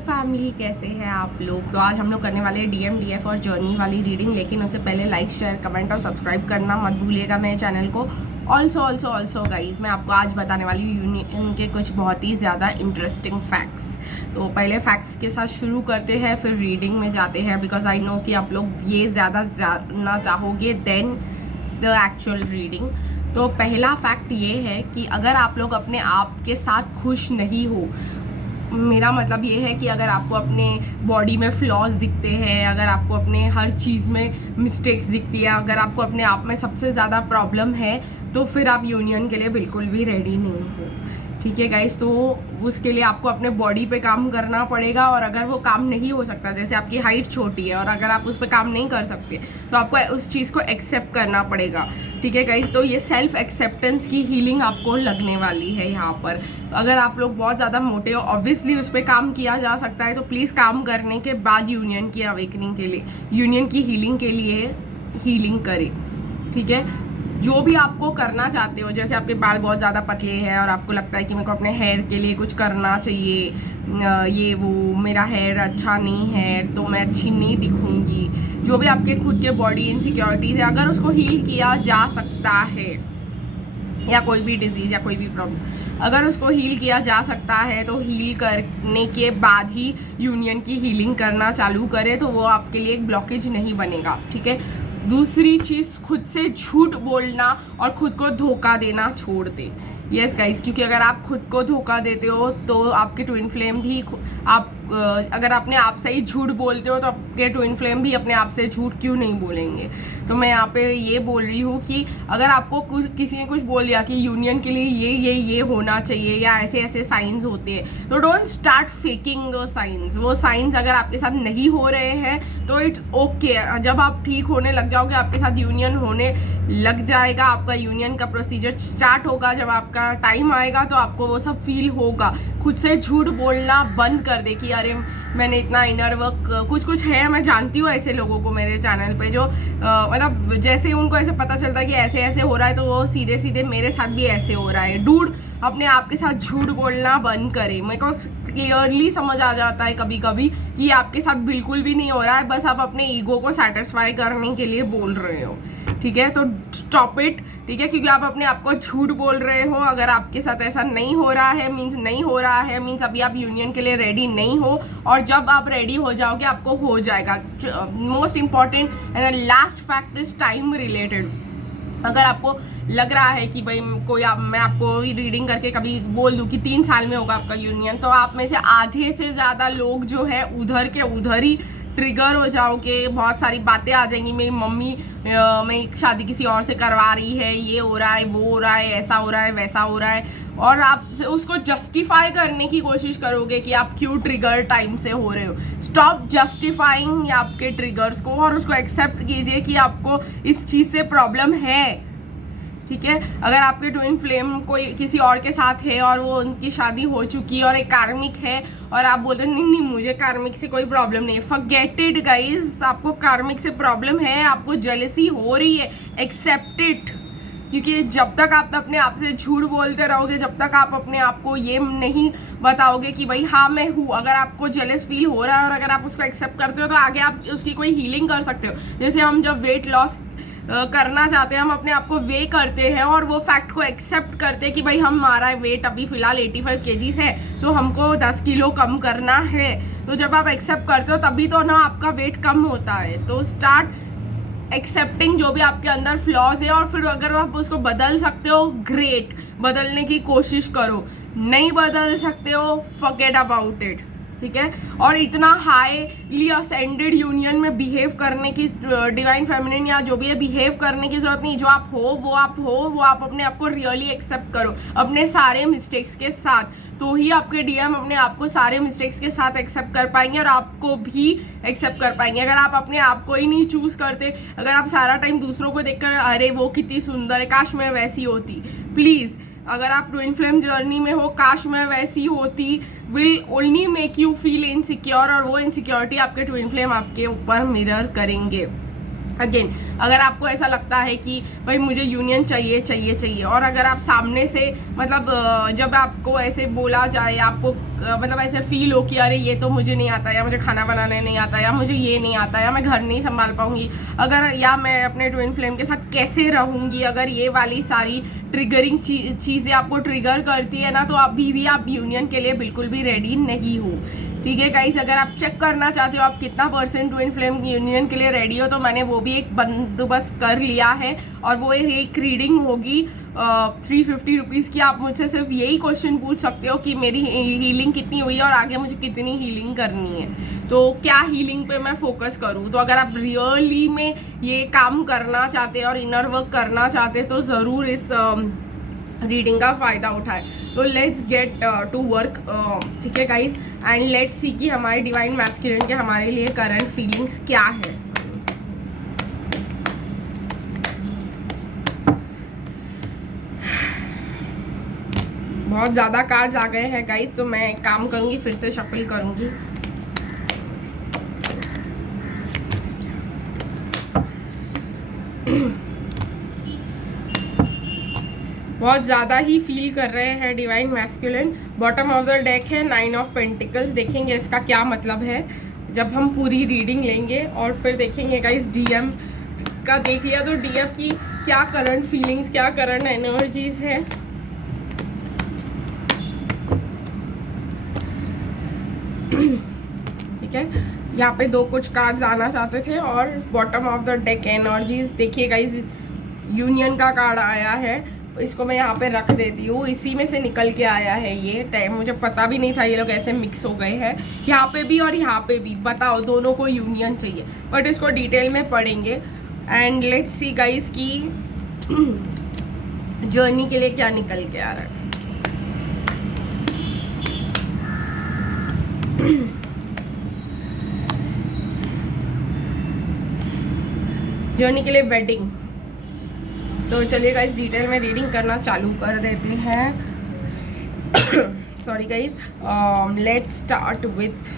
Family, कैसे हैं आप लोग। तो आज हम लोग करने वाले डीएम डीएफ और जर्नी वाली रीडिंग, लेकिन उससे पहले लाइक शेयर कमेंट और सब्सक्राइब करना मत भूलिएगा मेरे चैनल को। ऑल्सो गाइज, मैं आपको आज बताने वाली हूँ यूनियन के कुछ बहुत ही ज़्यादा इंटरेस्टिंग फैक्ट्स। तो पहले फैक्ट्स के साथ शुरू करते हैं, फिर रीडिंग में जाते हैं, बिकॉज आई नो कि आप लोग ये ज़्यादा जानना चाहोगे देन द एक्चुअल रीडिंग। तो पहला फैक्ट ये है कि अगर आप लोग अपने आप के साथ खुश नहीं हो, मेरा मतलब ये है कि अगर आपको अपने बॉडी में फ्लॉज दिखते हैं, अगर आपको अपने हर चीज़ में मिस्टेक्स दिखती है, अगर आपको अपने आप में सबसे ज़्यादा प्रॉब्लम है, तो फिर आप यूनियन के लिए बिल्कुल भी रेडी नहीं हो। ठीक है गाइस, तो उसके लिए आपको अपने बॉडी पे काम करना पड़ेगा, और अगर वो काम नहीं हो सकता, जैसे आपकी हाइट छोटी है और अगर आप उस पर काम नहीं कर सकते, तो आपको उस चीज़ को एक्सेप्ट करना पड़ेगा। ठीक है गाइस, तो ये सेल्फ एक्सेप्टेंस की हीलिंग आपको लगने वाली है यहाँ पर। अगर आप लोग बहुत ज़्यादा मोटे हो, ऑब्वियसली उस पर काम किया जा सकता है, तो प्लीज़ काम करने के बाद यूनियन की अवेकनिंग के लिए, यूनियन की हीलिंग के लिए हीलिंग करें। ठीक है, जो भी आपको करना चाहते हो, जैसे आपके बाल बहुत ज़्यादा पतले हैं और आपको लगता है कि मेरे को अपने हेयर के लिए कुछ करना चाहिए, ये वो मेरा हेयर अच्छा नहीं है तो मैं अच्छी नहीं दिखूंगी, जो भी आपके खुद के बॉडी इनसिक्योरिटीज़ है, अगर उसको हील किया जा सकता है, या कोई भी डिजीज़ या कोई भी प्रॉब्लम अगर उसको हील किया जा सकता है, तो हील करने के बाद ही यूनियन की हीलिंग करना चालू करें, तो वो आपके लिए एक ब्लॉकेज नहीं बनेगा। ठीक है, दूसरी चीज़, खुद से झूठ बोलना और खुद को धोखा देना छोड़ दे। यस गाइस, क्योंकि अगर आप खुद को धोखा देते हो तो आपके ट्विन फ्लेम भी अगर अपने आप से ही झूठ बोलते हो, तो आपके ट्विन फ्लेम भी अपने आप से झूठ क्यों नहीं बोलेंगे। तो मैं यहाँ पे ये बोल रही हूँ कि अगर आपको किसी ने कुछ बोल दिया कि यूनियन के लिए ये होना चाहिए या ऐसे ऐसे साइंस होते हैं, तो डोंट स्टार्ट फेकिंग दो साइंस। वो साइंस अगर आपके साथ नहीं हो रहे हैं तो इट्स ओके। जब आप ठीक होने लग जाओगे, आपके साथ यूनियन होने लग जाएगा, आपका यूनियन का प्रोसीजर स्टार्ट होगा, जब आपका टाइम आएगा तो आपको वो सब फील होगा। खुद से झूठ बोलना बंद कर दे कि अरे मैंने इतना इनर वर्क, कुछ है, मैं जानती हूँ ऐसे लोगों को मेरे चैनल पे, जो मतलब जैसे उनको ऐसे पता चलता है कि ऐसे ऐसे हो रहा है, तो वो सीधे सीधे मेरे साथ भी ऐसे हो रहा है। डूड, अपने आप के साथ झूठ बोलना बंद करे। मेरे को क्लियरली समझ आ जाता है कभी कभी कि आपके साथ बिल्कुल भी नहीं हो रहा है, बस आप अपने ईगो को सेटिस्फाई करने के लिए बोल रहे हो। ठीक है, तो स्टॉप इट। ठीक है, क्योंकि आप अपने आप को झूठ बोल रहे हो। अगर आपके साथ ऐसा नहीं हो रहा है मीन्स नहीं हो रहा है, मीन्स अभी आप यूनियन के लिए रेडी नहीं हो, और जब आप रेडी हो जाओगे आपको हो जाएगा। Most important and last fact is time related. अगर आपको लग रहा है कि भाई मैं आपको रीडिंग करके कभी बोल दूं कि 3 साल में होगा आपका यूनियन, तो आप में से आधे से ज़्यादा लोग जो है उधर के उधर ही ट्रिगर हो जाओगे। बहुत सारी बातें आ जाएंगी, मेरी मम्मी मेरी शादी किसी और से करवा रही है, ये हो रहा है, वो हो रहा है, ऐसा हो रहा है, वैसा हो रहा है, और आप उसको जस्टिफाई करने की कोशिश करोगे कि आप क्यों ट्रिगर टाइम से हो रहे हो। स्टॉप जस्टिफाइंग आपके ट्रिगर्स को और उसको एक्सेप्ट कीजिए कि आपको इस चीज़ से प्रॉब्लम है। ठीक है, अगर आपके ट्विन फ्लेम कोई किसी और के साथ है और वो उनकी शादी हो चुकी है और एक कार्मिक है, और आप बोलते हैं नहीं मुझे कार्मिक से कोई प्रॉब्लम नहीं है, फॉरगेट इट गाइज। आपको कार्मिक से प्रॉब्लम है, आपको जेलसी हो रही है, एक्सेप्ट इट। क्योंकि जब तक आप अपने आप से झूठ बोलते रहोगे, जब तक आप अपने आप को ये नहीं बताओगे कि भाई हाँ मैं हूँ, अगर आपको जेलस फील हो रहा है और अगर आप उसको एक्सेप्ट करते हो, तो आगे आप उसकी कोई हीलिंग कर सकते हो। जैसे हम जब वेट लॉस करना चाहते हैं, हम अपने आप को वे करते हैं और वो फैक्ट को एक्सेप्ट करते हैं कि भाई हमारा वेट अभी फिलहाल 85 kgs है, तो हमको 10 किलो कम करना है। तो जब आप एक्सेप्ट करते हो तभी तो ना आपका वेट कम होता है। तो स्टार्ट एक्सेप्टिंग जो भी आपके अंदर फ्लॉज है, और फिर अगर आप उसको बदल सकते हो ग्रेट, बदलने की कोशिश करो। नहीं बदल सकते हो, फॉरगेट अबाउट इट। ठीक है, और इतना हाईली असेंडेड यूनियन में बिहेव करने की, डिवाइन फेमिनिन या जो भी है, बिहेव करने की जरूरत नहीं। जो आप हो वो आप हो, वो आप अपने आप को रियली एक्सेप्ट करो अपने सारे मिस्टेक्स के साथ, तो ही आपके डीएम अपने आप को सारे मिस्टेक्स के साथ एक्सेप्ट कर पाएंगे और आपको भी एक्सेप्ट कर पाएंगे। अगर आप अपने आप को ही नहीं चूज करते, अगर आप सारा टाइम दूसरों को देखकर अरे वो कितनी सुंदर है, काश मैं वैसी होती, प्लीज़ अगर आप ट्विन फ्लेम जर्नी में हो, काश मैं वैसी होती will only make you feel insecure, और वो इनसिक्योरिटी आपके ट्विन फ्लेम आपके ऊपर मिरर करेंगे। अगेन, अगर आपको ऐसा लगता है कि भाई मुझे यूनियन चाहिए, और अगर आप सामने से मतलब जब आपको ऐसे बोला जाए, आपको मतलब ऐसे फील हो कि अरे ये तो मुझे नहीं आता, या मुझे खाना बनाने नहीं आता, या मुझे ये नहीं आता, या मैं घर नहीं संभाल पाऊंगी, अगर या मैं अपने ट्विन फ्लेम के साथ कैसे रहूंगी, अगर ये वाली सारी ट्रिगरिंग चीज़ें आपको ट्रिगर करती है ना, तो अभी भी आप यूनियन के लिए बिल्कुल भी रेडी नहीं हो। ठीक है गाइस, अगर आप चेक करना चाहते हो आप कितना % ट्विन फ्लेम यूनियन के लिए रेडी हो, तो मैंने वो भी एक बंदोबस्त कर लिया है, और वो एक रीडिंग होगी 350 रुपीज़ की। आप मुझसे सिर्फ यही क्वेश्चन पूछ सकते हो कि मेरी हीलिंग कितनी हुई है और आगे मुझे कितनी हीलिंग करनी है, तो क्या हीलिंग पे मैं फोकस करूँ। तो अगर आप रियली में ये काम करना चाहते और इनर वर्क करना चाहते तो ज़रूर इस रीडिंग का फ़ायदा उठाए। तो लेट्स गेट टू वर्क। ठीक है गाइस, एंड लेट्स सी कि हमारे डिवाइन मैस्कुलिन के हमारे लिए करंट फीलिंग्स क्या है। बहुत ज़्यादा कार्ड्स आ गए हैं गाइस, तो मैं काम करूँगी, फिर से शफल करूँगी। बहुत ज़्यादा ही फील कर रहे हैं divine masculine. Bottom of the deck है 9 ऑफ पेंटिकल्स। देखेंगे इसका क्या मतलब है जब हम पूरी रीडिंग लेंगे, और फिर देखेंगे गाइस डीएम का देख लिया तो डीएफ की क्या करंट फीलिंग्स, क्या करंट एनर्जीज है। ठीक है, यहाँ पे दो कुछ कार्ड्स आना चाहते थे, और bottom of the deck energies देखिए गाइस, यूनियन का कार्ड आया है, इसको मैं यहाँ पे रख देती हूँ। इसी में से निकल के आया है ये टाइम, मुझे पता भी नहीं था ये लोग ऐसे मिक्स हो गए हैं, यहाँ पे भी और यहाँ पे भी। बताओ, दोनों को यूनियन चाहिए, बट इसको डिटेल में पढ़ेंगे। एंड लेट्स सी गाइस की जर्नी के लिए क्या निकल के आ रहा है। जर्नी के लिए वेडिंग। तो चलिए गाइस डिटेल में रीडिंग करना चालू कर देते हैं। Sorry guys, let's start with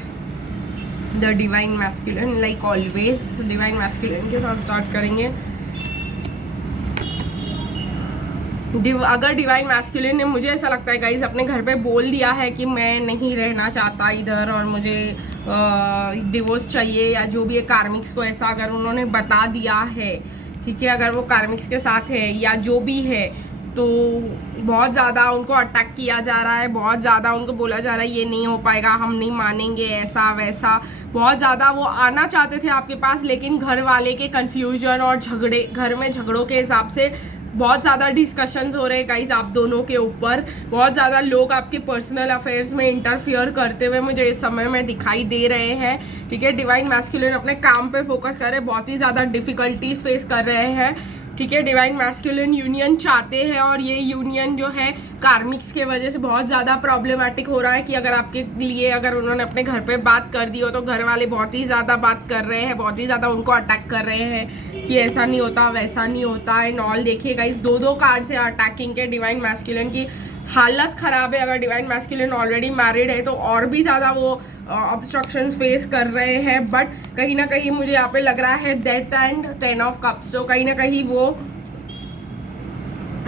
the divine masculine. Like always divine masculine के साथ स्टार्ट करेंगे। अगर डिवाइन मैस्कुलिन ने, मुझे ऐसा लगता है गाइस, अपने घर पे बोल दिया है कि मैं नहीं रहना चाहता इधर और मुझे डिवोर्स चाहिए, या जो भी है कार्मिक्स को ऐसा अगर उन्होंने बता दिया है, ठीक है, अगर वो कार्मिक्स के साथ है या जो भी है, तो बहुत ज़्यादा उनको अटैक किया जा रहा है, बहुत ज़्यादा उनको बोला जा रहा है ये नहीं हो पाएगा, हम नहीं मानेंगे, ऐसा वैसा। बहुत ज़्यादा वो आना चाहते थे आपके पास, लेकिन घर वाले के कन्फ्यूजन और झगड़े, घर में झगड़ों के हिसाब से बहुत ज़्यादा डिस्कशंस हो रहे हैं गाइस आप दोनों के ऊपर। बहुत ज़्यादा लोग आपके पर्सनल अफेयर्स में इंटरफियर करते हुए मुझे इस समय में दिखाई दे रहे हैं। ठीक है, डिवाइन मैस्कुलिन अपने काम पे फोकस कर रहे हैं, बहुत ही ज़्यादा डिफ़िकल्टीज फेस कर रहे हैं। ठीक है, डिवाइन मैस्कुलिन यूनियन चाहते हैं, और ये यूनियन जो है कार्मिक्स के वजह से बहुत ज़्यादा प्रॉब्लमेटिक हो रहा है कि अगर आपके लिए, अगर उन्होंने अपने घर पे बात कर दी हो, तो घर वाले बहुत ही ज़्यादा बात कर रहे हैं, बहुत ही ज़्यादा उनको अटैक कर रहे हैं कि ऐसा नहीं होता, वैसा नहीं होता एंड ऑल। देखिएगा इस दो कार्ड से अटैकिंग के डिवाइन मैस्कुलिन की हालत ख़राब है। अगर डिवाइन मैस्कुलिन ऑलरेडी मैरिड है तो और भी ज़्यादा वो ऑब्स्ट्रक्शंस फेस कर रहे हैं, बट कहीं ना कहीं मुझे यहाँ पे लग रहा है डेथ एंड 10 ऑफ कप्स, तो कहीं ना कहीं वो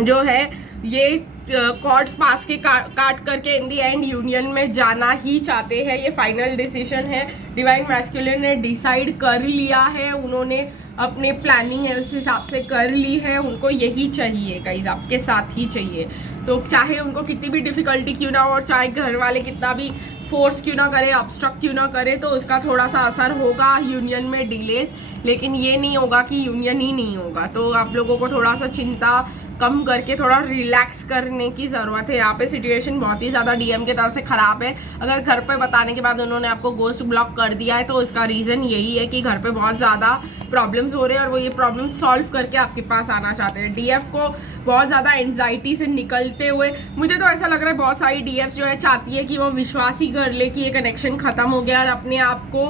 जो है ये कॉर्ड्स पास के काट करके इन दी एंड यूनियन में जाना ही चाहते हैं। ये फाइनल डिसीजन है, डिवाइन मैस्कुलिन ने डिसाइड कर लिया है, उन्होंने अपने प्लानिंग है उस हिसाब से कर ली है, उनको यही चाहिए गाइस, आपके साथ ही चाहिए। तो चाहे उनको कितनी भी डिफ़िकल्टी क्यों ना हो, और चाहे घर वाले कितना भी फोर्स क्यों ना करे, ऑब्स्ट्रक्ट क्यों ना करे, तो उसका थोड़ा सा असर होगा यूनियन में, डिलेज, लेकिन ये नहीं होगा कि यूनियन ही नहीं होगा। तो आप लोगों को थोड़ा सा चिंता कम करके थोड़ा रिलैक्स करने की ज़रूरत है। यहाँ पे सिचुएशन बहुत ही ज़्यादा डीएम की तरफ से ख़राब है। अगर घर पे बताने के बाद उन्होंने आपको गोस्ट ब्लॉक कर दिया है, तो इसका रीज़न यही है कि घर पे बहुत ज़्यादा प्रॉब्लम्स हो रहे हैं और वो ये प्रॉब्लम सॉल्व करके आपके पास आना चाहते हैं। डीएफ को बहुत ज़्यादा एंजाइटी से निकलते हुए, मुझे तो ऐसा लग रहा है बहुत सारी डीएफ जो है चाहती है कि वो विश्वास ही कर ले कि ये कनेक्शन ख़त्म हो गया और अपने आप को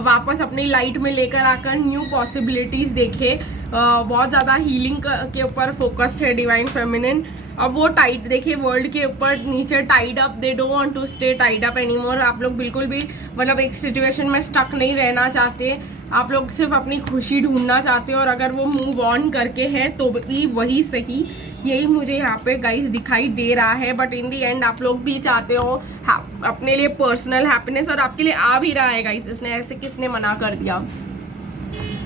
वापस अपनी लाइट में लेकर आकर न्यू पॉसिबिलिटीज़ देखे। बहुत ज़्यादा हीलिंग के ऊपर फोकस्ड है डिवाइन फेमिनिन। अब वो टाइट, देखिए वर्ल्ड के ऊपर नीचे tied up, they don't want to stay tied up anymore. आप लोग बिल्कुल भी मतलब एक सिचुएशन में स्टक नहीं रहना चाहते, आप लोग सिर्फ अपनी खुशी ढूंढना चाहते हो, और अगर वो मूव ऑन करके है तो भी वही सही। यही मुझे यहाँ पे गाइस दिखाई दे रहा है। बट इन दी एंड आप लोग भी चाहते हो अपने लिए पर्सनल हैप्पीनेस, और आपके लिए आ भी रहा है गाइस। इसने ऐसे किसने मना कर दिया।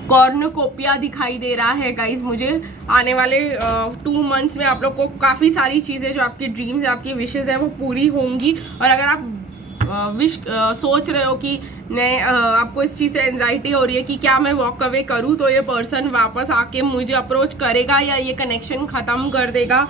कॉर्नुकोपिया दिखाई दे रहा है गाइज मुझे। आने वाले 2 मंथ्स में आप लोग को काफ़ी सारी चीज़ें, जो आपकी ड्रीम्स है, आपकी विशेज़ है, वो पूरी होंगी। और अगर आप सोच रहे हो कि नहीं, आपको इस चीज़ से एंजाइटी हो रही है कि क्या मैं वॉक अवे करूँ, तो ये पर्सन वापस आके मुझे अप्रोच करेगा या ये कनेक्शन ख़त्म कर देगा।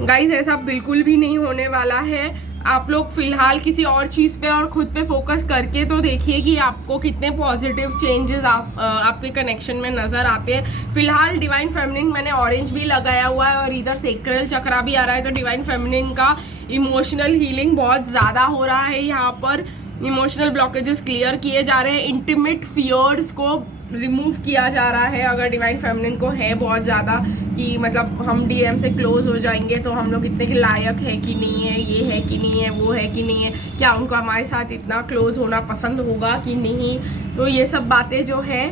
गाइज ऐसा बिल्कुल भी नहीं होने वाला है। आप लोग फिलहाल किसी और चीज़ पे और खुद पे फोकस करके तो देखिए कि आपको कितने पॉजिटिव चेंजेस आपके कनेक्शन में नज़र आते हैं। फिलहाल डिवाइन फेमिनिन मैंने ऑरेंज भी लगाया हुआ है और इधर सेक्रल चक्रा भी आ रहा है, तो डिवाइन फेमिनिन का इमोशनल हीलिंग बहुत ज़्यादा हो रहा है। यहाँ पर इमोशनल ब्लॉकेजेस क्लियर किए जा रहे हैं, इंटीमेट फियर्स को रिमूव किया जा रहा है। अगर डिवाइन फेमिनिन को है बहुत ज़्यादा कि मतलब हम डीएम से क्लोज हो जाएंगे तो हम लोग इतने के लायक है कि नहीं है, ये है कि नहीं है, वो है कि नहीं है, क्या उनको हमारे साथ इतना क्लोज होना पसंद होगा कि नहीं। तो ये सब बातें जो है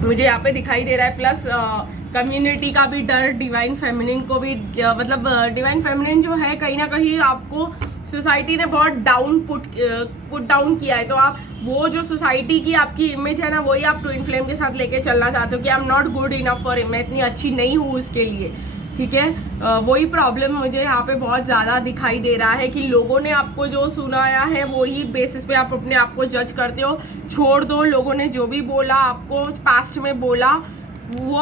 मुझे यहाँ पे दिखाई दे रहा है। प्लस कम्युनिटी का भी डर डिवाइन फेमिनिन को भी, मतलब डिवाइन फेमिनिन जो है कहीं ना कहीं आपको सोसाइटी ने बहुत पुट डाउन किया है। तो आप वो जो सोसाइटी की आपकी इमेज है ना, वही आप ट्विन फ्लेम के साथ लेके चलना चाहते हो कि I am not good enough for him, मैं इतनी अच्छी नहीं हूँ उसके लिए। ठीक है, वही प्रॉब्लम मुझे यहाँ पे बहुत ज़्यादा दिखाई दे रहा है कि लोगों ने आपको जो सुनाया है वही बेसिस पे आप अपने आप को जज करते हो। छोड़ दो, लोगों ने जो भी बोला आपको पास्ट में बोला, वो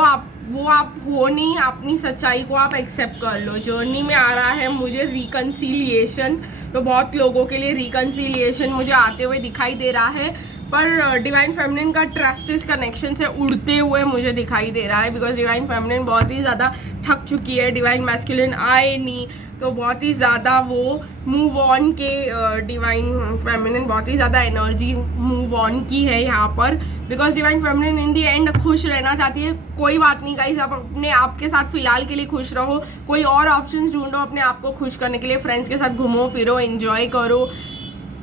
आप हो नहीं, अपनी सच्चाई को आप एक्सेप्ट कर लो। जर्नी में आ रहा है मुझे रिकन्सिलिएशन, तो बहुत लोगों के लिए रिकन्सिलिएशन मुझे आते हुए दिखाई दे रहा है। पर डिवाइन फेमिनिन का ट्रस्ट इस कनेक्शन से उड़ते हुए मुझे दिखाई दे रहा है, बिकॉज डिवाइन फेमिनिन बहुत ही ज़्यादा थक चुकी है। डिवाइन मैस्कुलिन आए नहीं तो बहुत ही ज़्यादा वो मूव ऑन के, डिवाइन फेमिनिन बहुत ही ज़्यादा एनर्जी मूव ऑन की है यहाँ पर, because divine feminine in the and खुश रहना चाहती है। कोई बात नहीं गाइस, आप अपने आप के साथ फिलहाल के लिए खुश रहो, कोई और ऑप्शंस ढूंढो अपने आप को खुश करने के लिए। फ्रेंड्स के साथ घूमो फिरो, एंजॉय करो।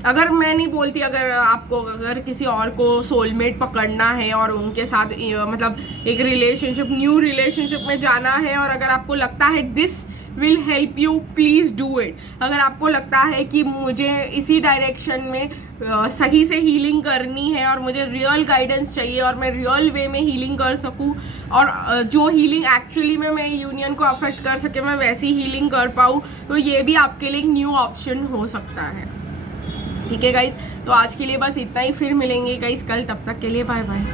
अगर मैं नहीं बोलती, अगर किसी और को सोलमेट पकड़ना है और उनके साथ मतलब एक रिलेशनशिप, न्यू रिलेशनशिप में जाना है, और अगर आपको लगता है this will help you, please do it. अगर आपको लगता है कि मुझे इसी डायरेक्शन में सही से हीलिंग करनी है और मुझे रियल गाइडेंस चाहिए और मैं रियल वे में हीलिंग कर सकूं, और जो हीलिंग एक्चुअली में मैं यूनियन को अफेक्ट कर सके, मैं वैसी हीलिंग कर पाऊँ, तो ये भी आपके लिए एक न्यू ऑप्शन हो सकता है। ठीक है गाइज, तो आज के लिए बस इतना ही, फिर मिलेंगे गाइज कल, तब तक के लिए बाय बाय।